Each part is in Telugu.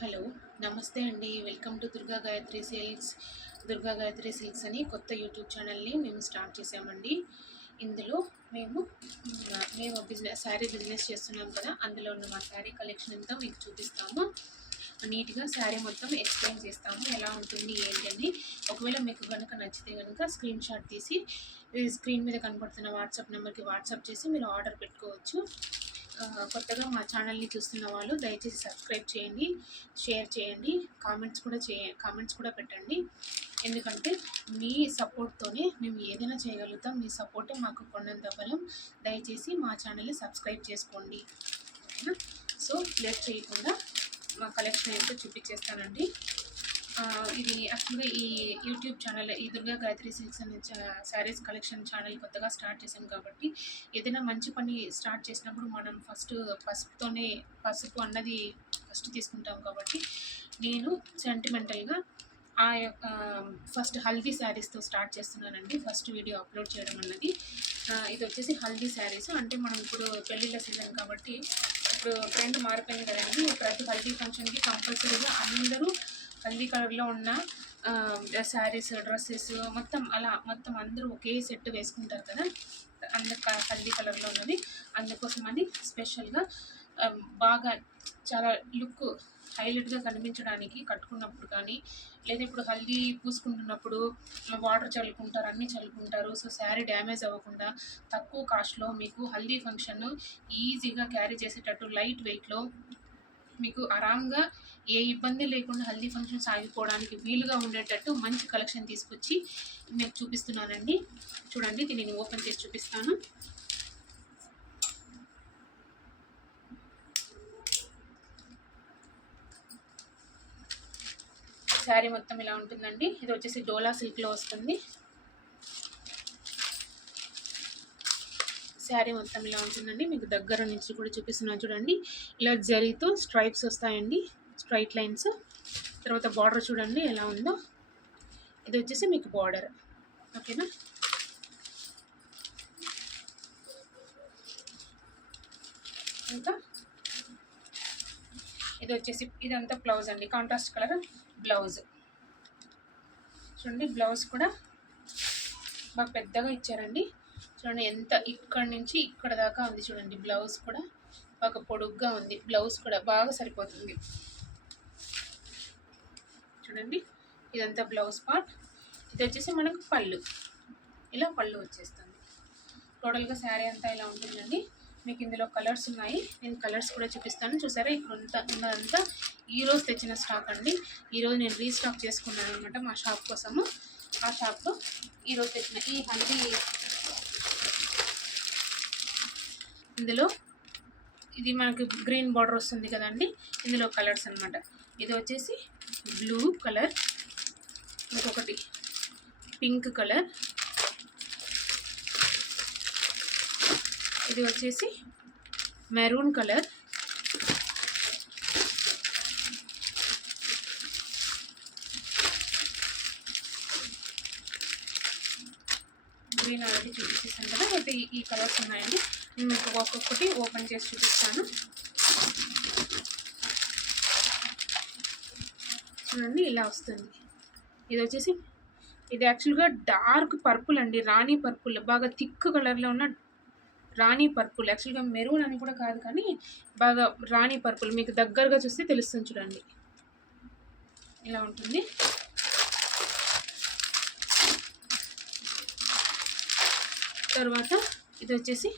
హలో నమస్తే అండి. Welcome to Durga Gayatri silks. Durga Gayatri silks అని కొత్త యూట్యూబ్ ఛానల్ని మేము స్టార్ట్ చేసామండి. ఇందులో మేము శారీ బిజినెస్ చేస్తున్నాం కదా, అందులో ఉన్న మా శారీ కలెక్షన్ అంతా మీకు చూపిస్తాము. నీట్గా శారీ మొత్తం ఎక్స్ప్లెయిన్ చేస్తాము, ఎలా ఉంటుంది ఏంటని. ఒకవేళ మీకు కనుక నచ్చితే కనుక స్క్రీన్ షాట్ తీసి స్క్రీన్ మీద కనబడుతున్న వాట్సాప్ నెంబర్కి వాట్సాప్ చేసి మీరు ఆర్డర్ పెట్టుకోవచ్చు. కొత్తగా మా ఛానల్ని చూస్తున్న వాళ్ళు దయచేసి సబ్స్క్రైబ్ చేయండి, షేర్ చేయండి, కామెంట్స్ కూడా పెట్టండి. ఎందుకంటే మీ సపోర్ట్తోనే మేము ఏదైనా చేయగలుగుతాం. మీ సపోర్టే మాకు కొండంత బలం. దయచేసి మా ఛానల్ని సబ్స్క్రైబ్ చేసుకోండి, ఓకేనా? సో లేట్ చేయకుండా మా కలెక్షన్ ఏంటో చూపించేస్తానండి. ఇది యాక్చువల్గా ఈ యూట్యూబ్ ఛానల్, ఈ దుర్గా గాయత్రి సిల్క్స్ అనే శారీస్ కలెక్షన్ ఛానల్ కొత్తగా స్టార్ట్ చేశాం కాబట్టి, ఏదైనా మంచి పని స్టార్ట్ చేసినప్పుడు మనం పసుపు అన్నది ఫస్ట్ తీసుకుంటాం. కాబట్టి నేను సెంటిమెంటల్గా ఫస్ట్ హల్దీ శారీస్తో స్టార్ట్ చేస్తున్నానండి. ఫస్ట్ వీడియో అప్లోడ్ చేయడం అన్నది ఇది వచ్చేసి హల్దీ శారీస్. అంటే మనం ఇప్పుడు పెళ్ళిళ్ళ సీజన్ కాబట్టి ఇప్పుడు ట్రెండ్ మారిపోయింది కదండి. ప్రతి హల్దీ ఫంక్షన్కి కంపల్సరీగా అందరూ హల్దీ కలర్లో ఉన్న శారీస్, డ్రెస్సెస్ మొత్తం అందరూ ఒకే సెట్ వేసుకుంటారు కదా, అందరు హల్దీ కలర్లో ఉన్నది. అందుకోసం అని స్పెషల్గా బాగా చాలా లుక్ హైలైట్గా కనిపించడానికి కట్టుకున్నప్పుడు కానీ, లేదా ఇప్పుడు హల్దీ పూసుకుంటున్నప్పుడు వాటర్ చల్లుకుంటారు, అన్నీ చల్లుకుంటారు. సో శారీ డ్యామేజ్ అవ్వకుండా తక్కువ కాస్ట్లో మీకు హల్దీ ఫంక్షన్ ఈజీగా క్యారీ చేసేటట్టు లైట్ వెయిట్లో మీకు ఆరాంగా ఏ ఇబ్బంది లేకుండా హల్దీ ఫంక్షన్ సాగిపోవడానికి వీలుగా ఉండేటట్టు మంచి కలెక్షన్ తీసుకొచ్చి మీకు చూపిస్తున్నానండి. చూడండి, దీన్ని ఓపెన్ చేసి చూపిస్తాను. శారీ మొత్తం ఇలా ఉంటుందండి. ఇది వచ్చేసి డోలా సిల్క్లో వస్తుంది. శారీ మొత్తం ఇలా ఉంటుందండి. మీకు దగ్గర నుంచి కూడా చూపిస్తున్నాను చూడండి. ఇలా జరీతో స్ట్రైప్స్ వస్తాయండి, స్ట్రైట్ లైన్స్. తర్వాత బార్డర్ చూడండి ఎలా ఉందో. ఇది వచ్చేసి మీకు బార్డర్, ఓకేనా? ఇంకా ఇది వచ్చేసి ఇదంతా బ్లౌజ్ అండి, కాంట్రాస్ట్ కలర్ బ్లౌజ్. చూడండి, బ్లౌజ్ కూడా బాగా పెద్దగా ఇచ్చారండి. చూడండి ఎంత ఇక్కడి నుంచి ఇక్కడ దాకా ఉంది. చూడండి, బ్లౌజ్ కూడా బాగా పొడుగ్గా ఉంది. బ్లౌజ్ కూడా బాగా సరిపోతుంది. చూడండి, ఇదంతా బ్లౌజ్ పార్ట్. ఇది వచ్చేసి మనకు పళ్ళు, ఇలా పళ్ళు వచ్చేస్తుంది. టోటల్గా శారీ అంతా ఇలా ఉంటుందండి. మీకు ఇందులో కలర్స్ ఉన్నాయి, నేను కలర్స్ కూడా చూపిస్తాను. చూసారా, ఇక్కడ ఉన్నదంతా ఈరోజు తెచ్చిన స్టాక్ అండి. ఈరోజు నేను రీస్టాక్ చేసుకున్నాను అనమాట మా షాప్ కోసము. ఆ షాప్లో ఈరోజు తెచ్చిన ఈ హల్దీ, ఇందులో ఇది మనకి గ్రీన్ బార్డర్ వస్తుంది కదండి. ఇందులో కలర్స్ అనమాట. ఇది వచ్చేసి బ్లూ కలర్, ఇంకొకటి పింక్ కలర్, ఇది వచ్చేసి మెరూన్ కలర్, గ్రీన్ ఆల్రెడీ చూపించేసాను కదా. అయితే ఈ కలర్స్ ఉన్నాయండి. నేను మీకు ఒక్కొక్కటి ఓపెన్ చేసి చూపిస్తాను. చూడండి, ఇలా వస్తుంది. ఇది వచ్చేసి ఇది యాక్చువల్గా డార్క్ పర్పుల్ అండి, రాణి పర్పుల్. బాగా థిక్ కలర్లో ఉన్న రాణి పర్పుల్. యాక్చువల్గా మెరూన్ అని కూడా కాదు, కానీ బాగా రాణి పర్పుల్. మీకు దగ్గరగా చూస్తే తెలుస్తుంది. చూడండి, ఇలా ఉంటుంది. తర్వాత ఇది వచ్చేసి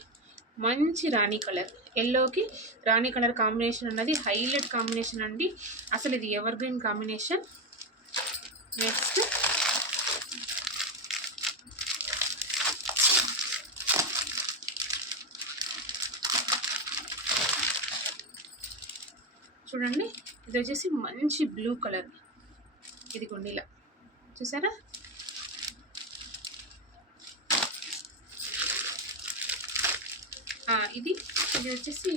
మంచి రాణి కలర్, ఎల్లోకి రాణి కలర్ కాంబినేషన్ అన్నది హైలైట్ కాంబినేషన్ అండి. అసలు ఇది ఎవర్ గ్రీన్ కాంబినేషన్. నెక్స్ట్ చూడండి, ఇది వచ్చేసి మంచి బ్లూ కలర్. ఇది గుండీలా చూసారా. ఇది వచ్చేసి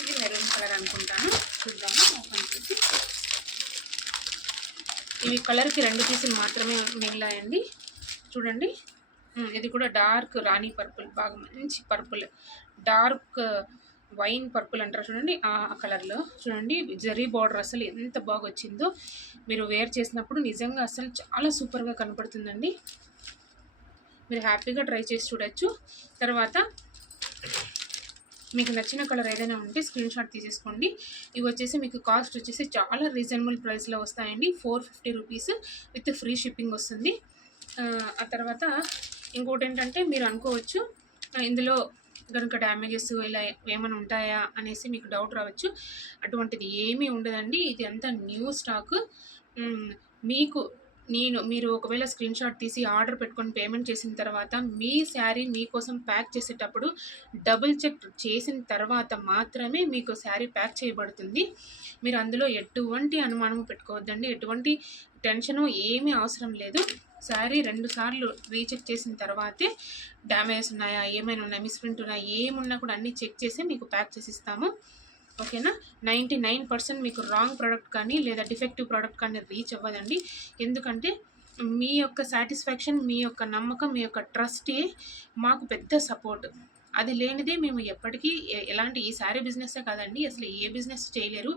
ఇది మెరూన్ కలర్ అనుకుంటాను. చూద్దాము ఓపెన్ చేసి. ఇవి కలర్కి 2 పీసులు మాత్రమే మిగిలాయండి. చూడండి, ఇది కూడా డార్క్ రాణి పర్పుల్, బాగా మంచి పర్పుల్, డార్క్ వైన్ పర్పుల్ అంటారు చూడండి, ఆ కలర్లో చూడండి. జరీ బార్డర్ అసలు ఎంత బాగా వచ్చిందో, మీరు వేర్ చేసినప్పుడు నిజంగా అసలు చాలా సూపర్గా కనపడుతుందండి. మీరు హ్యాపీగా ట్రై చేసి చూడొచ్చు. తర్వాత మీకు నచ్చిన కలర్ ఏదైనా ఉంటే స్క్రీన్ షాట్ తీసేసుకోండి. ఇవి వచ్చేసి మీకు కాస్ట్ వచ్చేసి చాలా రీజనబుల్ ప్రైస్లో వస్తాయండి. 450 రూపీస్ విత్ ఫ్రీ షిప్పింగ్ వస్తుంది. ఆ తర్వాత ఇంకోటి ఏంటంటే మీరు అనుకోవచ్చు ఇందులో కనుక డ్యామేజెస్ ఇలా ఏమైనా ఉంటాయా అనేసి మీకు డౌట్ రావచ్చు. అటువంటిది ఏమీ ఉండదండి. ఇది అంతా న్యూ స్టాక్. మీకు మీరు ఒకవేళ స్క్రీన్ షాట్ తీసి ఆర్డర్ పెట్టుకొని పేమెంట్ చేసిన తర్వాత మీ శారీ మీకోసం ప్యాక్ చేసేటప్పుడు డబుల్ చెక్ చేసిన తర్వాత మాత్రమే మీకు శారీ ప్యాక్ చేయబడుతుంది. మీరు అందులో ఎటువంటి అనుమానం పెట్టుకోవద్దండి. ఎటువంటి టెన్షను ఏమీ అవసరం లేదు. శారీ 2 సార్లు రీచెక్ చేసిన తర్వాతే డ్యామేజెస్ ఉన్నాయా, ఏమైనా ఉన్నాయా, మిస్ప్రింట్ ఉన్నాయా, ఏమున్నా కూడా అన్నీ చెక్ చేసి మీకు ప్యాక్ చేసి ఇస్తాము. ఓకేనా. 99% మీకు రాంగ్ ప్రోడక్ట్ కానీ లేదా డిఫెక్టివ్ ప్రోడక్ట్ కానీ రీచ్ అవ్వదండి. ఎందుకంటే మీ యొక్క సాటిస్ఫాక్షన్, మీ యొక్క నమ్మకం, మీ యొక్క ట్రస్టే మాకు పెద్ద సపోర్ట్. అది లేనిదే మేము ఎప్పటికీ ఎలాంటి ఈ శారీ బిజినెస్సే కాదండి, అసలు ఏ బిజినెస్ చేయలేరు.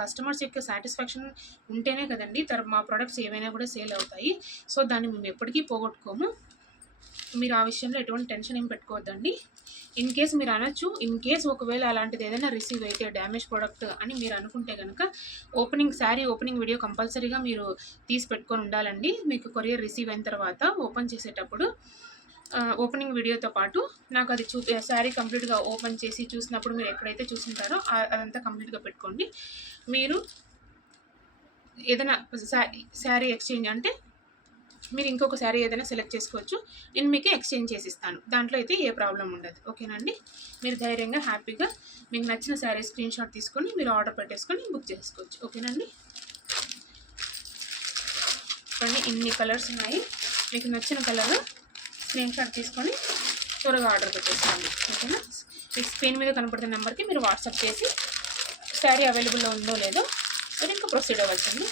కస్టమర్స్ యొక్క సాటిస్ఫాక్షన్ ఉంటేనే కదండి మా ప్రొడక్ట్స్ ఏవైనా కూడా సేల్ అవుతాయి. సో దాన్ని మేము ఎప్పటికీ పోగొట్టుకోము. మీరు ఆ విషయంలో ఎటువంటి టెన్షన్ ఏం పెట్టుకోవద్దండి. ఇన్ కేస్ మీరు అనొచ్చు, ఇన్ కేస్ ఒకవేళ అలాంటిది ఏదైనా రిసీవ్ అయితే డ్యామేజ్ ప్రోడక్ట్ అని మీరు అనుకుంటే కనుక శారీ ఓపెనింగ్ వీడియో కంపల్సరీగా మీరు తీసి పెట్టుకొని ఉండాలండి. మీకు కొరియర్ రిసీవ్ అయిన తర్వాత ఓపెన్ చేసేటప్పుడు ఓపెనింగ్ వీడియోతో పాటు నాకు అది శారీ కంప్లీట్గా ఓపెన్ చేసి చూసినప్పుడు మీరు ఎక్కడైతే చూసింటారో అదంతా కంప్లీట్గా పెట్టుకోండి. మీరు ఏదైనా శారీ ఎక్స్చేంజ్ అంటే మీరు ఇంకొక శారీ ఏదైనా సెలెక్ట్ చేసుకోవచ్చు. నేను మీకు ఎక్స్చేంజ్ చేసి ఇస్తాను. దాంట్లో అయితే ఏ ప్రాబ్లం ఉండదు. ఓకేనండి. మీరు ధైర్యంగా హ్యాపీగా మీకు నచ్చిన శారీ స్క్రీన్ షాట్ తీసుకొని మీరు ఆర్డర్ పెట్టేసుకొని బుక్ చేసుకోవచ్చు. ఓకేనండి. కానీ ఇన్ని కలర్స్ ఉన్నాయి. మీకు నచ్చిన కలర్ స్క్రీన్ షాట్ తీసుకొని త్వరగా ఆర్డర్ పెట్టేసుకోండి. ఓకేనా. ఈ స్క్రీన్ మీద కనపడుతున్న నెంబర్కి మీరు వాట్సాప్ చేసి శారీ అవైలబుల్లో ఉందో లేదో మీరు ఇంకా ప్రొసీడ్ అవ్వచ్చండి.